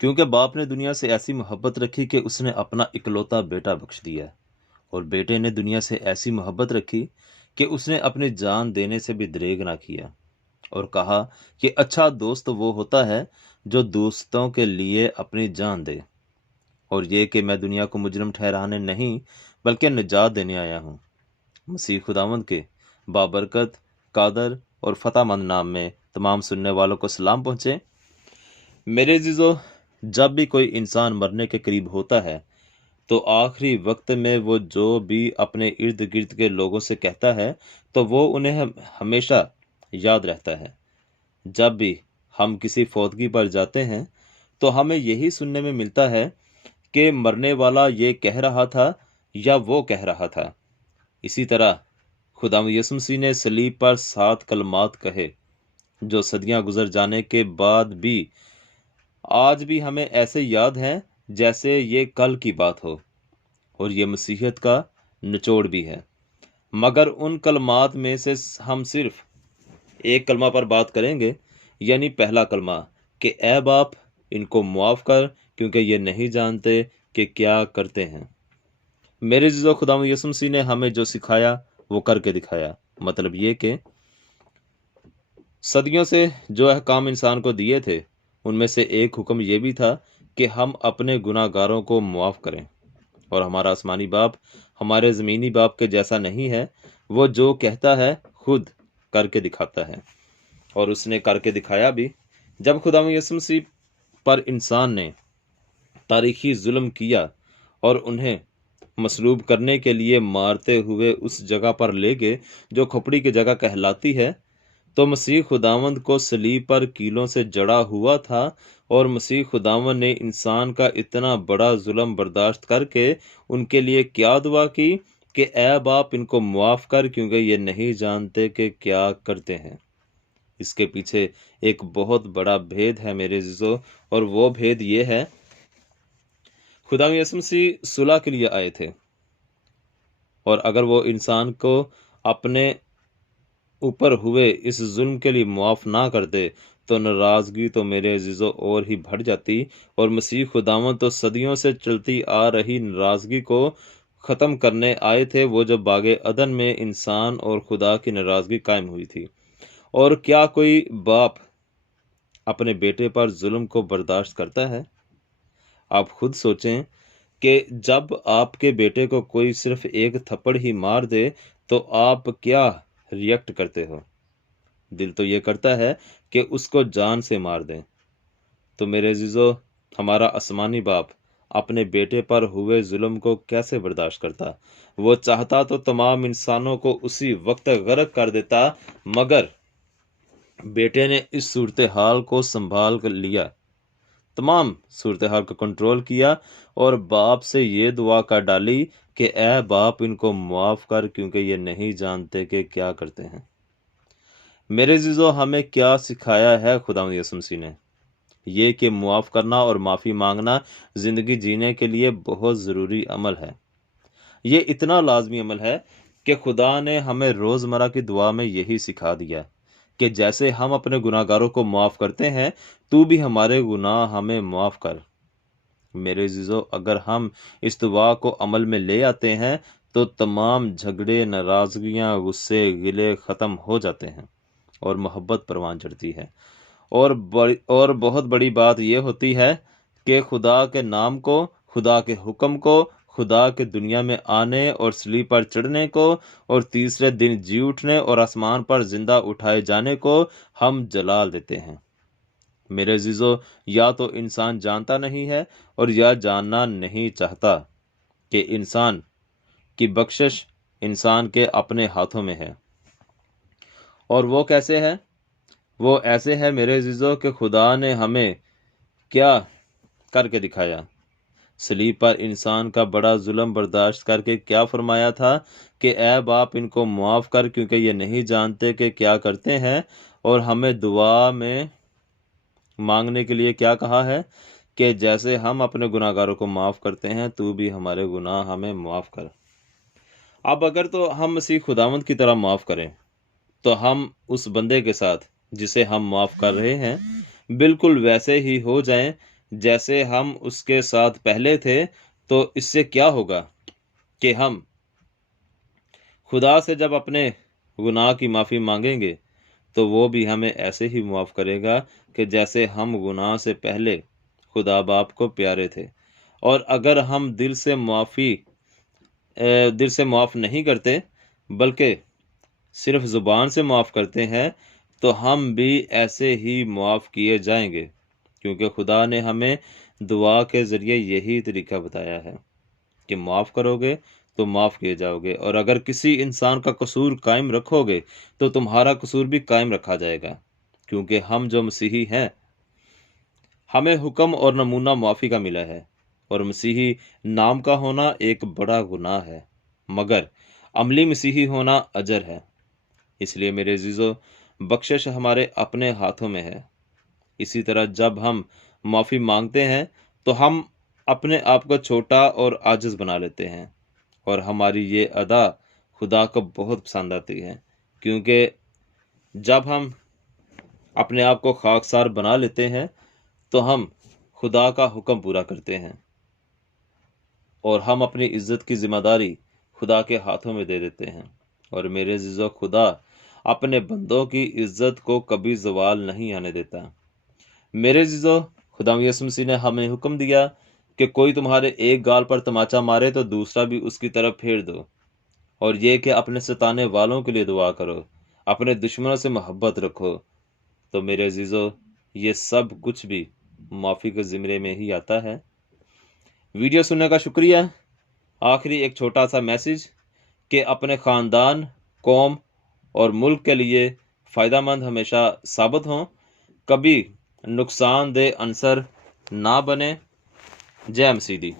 کیونکہ باپ نے دنیا سے ایسی محبت رکھی کہ اس نے اپنا اکلوتا بیٹا بخش دیا، اور بیٹے نے دنیا سے ایسی محبت رکھی کہ اس نے اپنی جان دینے سے بھی دریغ نہ کیا، اور کہا کہ اچھا دوست وہ ہوتا ہے جو دوستوں کے لیے اپنی جان دے، اور یہ کہ میں دنیا کو مجرم ٹھہرانے نہیں بلکہ نجات دینے آیا ہوں۔ مسیح خداوند کے بابرکت، قادر اور فتح مند نام میں تمام سننے والوں کو سلام پہنچے۔ میرے عزیزو، جب بھی کوئی انسان مرنے کے قریب ہوتا ہے تو آخری وقت میں وہ جو بھی اپنے ارد گرد کے لوگوں سے کہتا ہے تو وہ انہیں ہمیشہ یاد رہتا ہے۔ جب بھی ہم کسی فوتگی پر جاتے ہیں تو ہمیں یہی سننے میں ملتا ہے کہ مرنے والا یہ کہہ رہا تھا یا وہ کہہ رہا تھا۔ اسی طرح خدا یسوع مسیح نے صلیب پر 7 کلمات کہے جو صدیاں گزر جانے کے بعد بھی آج بھی ہمیں ایسے یاد ہیں جیسے یہ کل کی بات ہو، اور یہ مسیحیت کا نچوڑ بھی ہے۔ مگر ان کلمات میں سے ہم صرف ایک کلمہ پر بات کریں گے، یعنی پہلا کلمہ کہ اے باپ ان کو معاف کر کیونکہ یہ نہیں جانتے کہ کیا کرتے ہیں۔ میرے عزیزو، خدا یسوع مسیح نے ہمیں جو سکھایا وہ کر کے دکھایا۔ مطلب یہ کہ صدیوں سے جو احکام انسان کو دیے تھے ان میں سے ایک حکم یہ بھی تھا کہ ہم اپنے گناہ گاروں کو معاف کریں، اور ہمارا آسمانی باپ ہمارے زمینی باپ کے جیسا نہیں ہے، وہ جو کہتا ہے خود کر کے دکھاتا ہے، اور اس نے کر کے دکھایا بھی۔ جب خدا یسوع مسیح پر انسان نے تاریخی ظلم کیا اور انہیں مصلوب کرنے کے لیے مارتے ہوئے اس جگہ پر لے گئے جو کھوپڑی کی جگہ کہلاتی ہے، تو مسیح خداوند کو صلیب پر کیلوں سے جڑا ہوا تھا، اور مسیح خداوند نے انسان کا اتنا بڑا ظلم برداشت کر کے ان کے لیے کیا دعا کی کہ اے باپ ان کو معاف کر کیونکہ یہ نہیں جانتے کہ کیا کرتے ہیں۔ اس کے پیچھے ایک بہت بڑا بھید ہے میرے عزیزو، اور وہ بھید یہ ہے، خدا یسوع مسیح صلح کے لیے آئے تھے، اور اگر وہ انسان کو اپنے اوپر ہوئے اس ظلم کے لیے معاف نہ کرتے تو ناراضگی تو میرے عزیزو اور ہی بڑھ جاتی، اور مسیح خداوند تو صدیوں سے چلتی آ رہی ناراضگی کو ختم کرنے آئے تھے، وہ جو باغ عدن میں انسان اور خدا کی ناراضگی قائم ہوئی تھی۔ اور کیا کوئی باپ اپنے بیٹے پر ظلم کو برداشت کرتا ہے؟ آپ خود سوچیں کہ جب آپ کے بیٹے کو کوئی صرف ایک تھپڑ ہی مار دے تو آپ کیا ریئیکٹ کرتے ہو؟ دل تو یہ کرتا ہے کہ اس کو جان سے مار دیں۔ تو میرے عزیزو، ہمارا آسمانی باپ اپنے بیٹے پر ہوئے ظلم کو کیسے برداشت کرتا؟ وہ چاہتا تو تمام انسانوں کو اسی وقت غرق کر دیتا، مگر بیٹے نے اس صورتحال کو سنبھال کر لیا، تمام صورتحال کو کنٹرول کیا، اور باپ سے یہ دعا کر ڈالی کہ اے باپ ان کو معاف کر کیونکہ یہ نہیں جانتے کہ کیا کرتے ہیں۔ میرے عزیزو، ہمیں کیا سکھایا ہے خدا یسوع مسیح نے؟ یہ کہ معاف کرنا اور معافی مانگنا زندگی جینے کے لیے بہت ضروری عمل ہے۔ یہ اتنا لازمی عمل ہے کہ خدا نے ہمیں روزمرہ کی دعا میں یہی سکھا دیا کہ جیسے ہم اپنے گناہ گاروں کو معاف کرتے ہیں تو بھی ہمارے گناہ ہمیں معاف کر۔ میرے عزیزو، اگر ہم اس دعا کو عمل میں لے آتے ہیں تو تمام جھگڑے، ناراضگیاں، غصے، گلے ختم ہو جاتے ہیں، اور محبت پروان چڑھتی ہے۔ اور بہت بڑی بات یہ ہوتی ہے کہ خدا کے نام کو، خدا کے حکم کو، خدا کے دنیا میں آنے اور صلیب پر چڑھنے کو، اور تیسرے دن جی اٹھنے اور آسمان پر زندہ اٹھائے جانے کو ہم جلال دیتے ہیں۔ میرے عزیزو، یا تو انسان جانتا نہیں ہے اور یا جاننا نہیں چاہتا کہ انسان کی بخشش انسان کے اپنے ہاتھوں میں ہے۔ اور وہ کیسے ہے؟ وہ ایسے ہے میرے عزیزو کہ خدا نے ہمیں کیا کر کے دکھایا؟ صلیب پر انسان کا بڑا ظلم برداشت کر کے کیا فرمایا تھا کہ اے باپ ان کو معاف کر کیونکہ یہ نہیں جانتے کہ کیا کرتے ہیں، اور ہمیں دعا میں مانگنے کے لیے کیا کہا ہے کہ جیسے ہم اپنے گناہ گاروں کو معاف کرتے ہیں تو بھی ہمارے گناہ ہمیں معاف کر۔ اب اگر تو ہم مسیح خداوند کی طرح معاف کریں تو ہم اس بندے کے ساتھ جسے ہم معاف کر رہے ہیں بالکل ویسے ہی ہو جائیں جیسے ہم اس کے ساتھ پہلے تھے، تو اس سے کیا ہوگا کہ ہم خدا سے جب اپنے گناہ کی معافی مانگیں گے تو وہ بھی ہمیں ایسے ہی معاف کرے گا کہ جیسے ہم گناہ سے پہلے خدا باپ کو پیارے تھے۔ اور اگر ہم دل سے معاف نہیں کرتے بلکہ صرف زبان سے معاف کرتے ہیں تو ہم بھی ایسے ہی معاف کیے جائیں گے، کیونکہ خدا نے ہمیں دعا کے ذریعے یہی طریقہ بتایا ہے کہ معاف کرو گے تو معاف کیے جاؤ گے، اور اگر کسی انسان کا قصور قائم رکھو گے تو تمہارا قصور بھی قائم رکھا جائے گا، کیونکہ ہم جو مسیحی ہیں ہمیں حکم اور نمونہ معافی کا ملا ہے، اور مسیحی نام کا ہونا ایک بڑا گناہ ہے، مگر عملی مسیحی ہونا اجر ہے۔ اس لیے میرے عزیزو، بخشش ہمارے اپنے ہاتھوں میں ہے۔ اسی طرح جب ہم معافی مانگتے ہیں تو ہم اپنے آپ کو چھوٹا اور عاجز بنا لیتے ہیں، اور ہماری یہ ادا خدا کو بہت پسند آتی ہے، کیونکہ جب ہم اپنے آپ کو خاکسار بنا لیتے ہیں تو ہم خدا کا حکم پورا کرتے ہیں، اور ہم اپنی عزت کی ذمہ داری خدا کے ہاتھوں میں دے دیتے ہیں۔ اور میرے عزیزو، خدا اپنے بندوں کی عزت کو کبھی زوال نہیں آنے دیتا۔ میرے عزیزو، خدا یسوع مسیح نے ہمیں حکم دیا کہ کوئی تمہارے ایک گال پر تماچا مارے تو دوسرا بھی اس کی طرف پھیر دو، اور یہ کہ اپنے ستانے والوں کے لیے دعا کرو، اپنے دشمنوں سے محبت رکھو۔ تو میرے عزیزو، یہ سب کچھ بھی معافی کے زمرے میں ہی آتا ہے۔ ویڈیو سننے کا شکریہ۔ آخری ایک چھوٹا سا میسج کہ اپنے خاندان، قوم اور ملک کے لیے فائدہ مند ہمیشہ ثابت ہوں، کبھی نقصان دہ عنصر نہ بنے۔ جے مسیح دی۔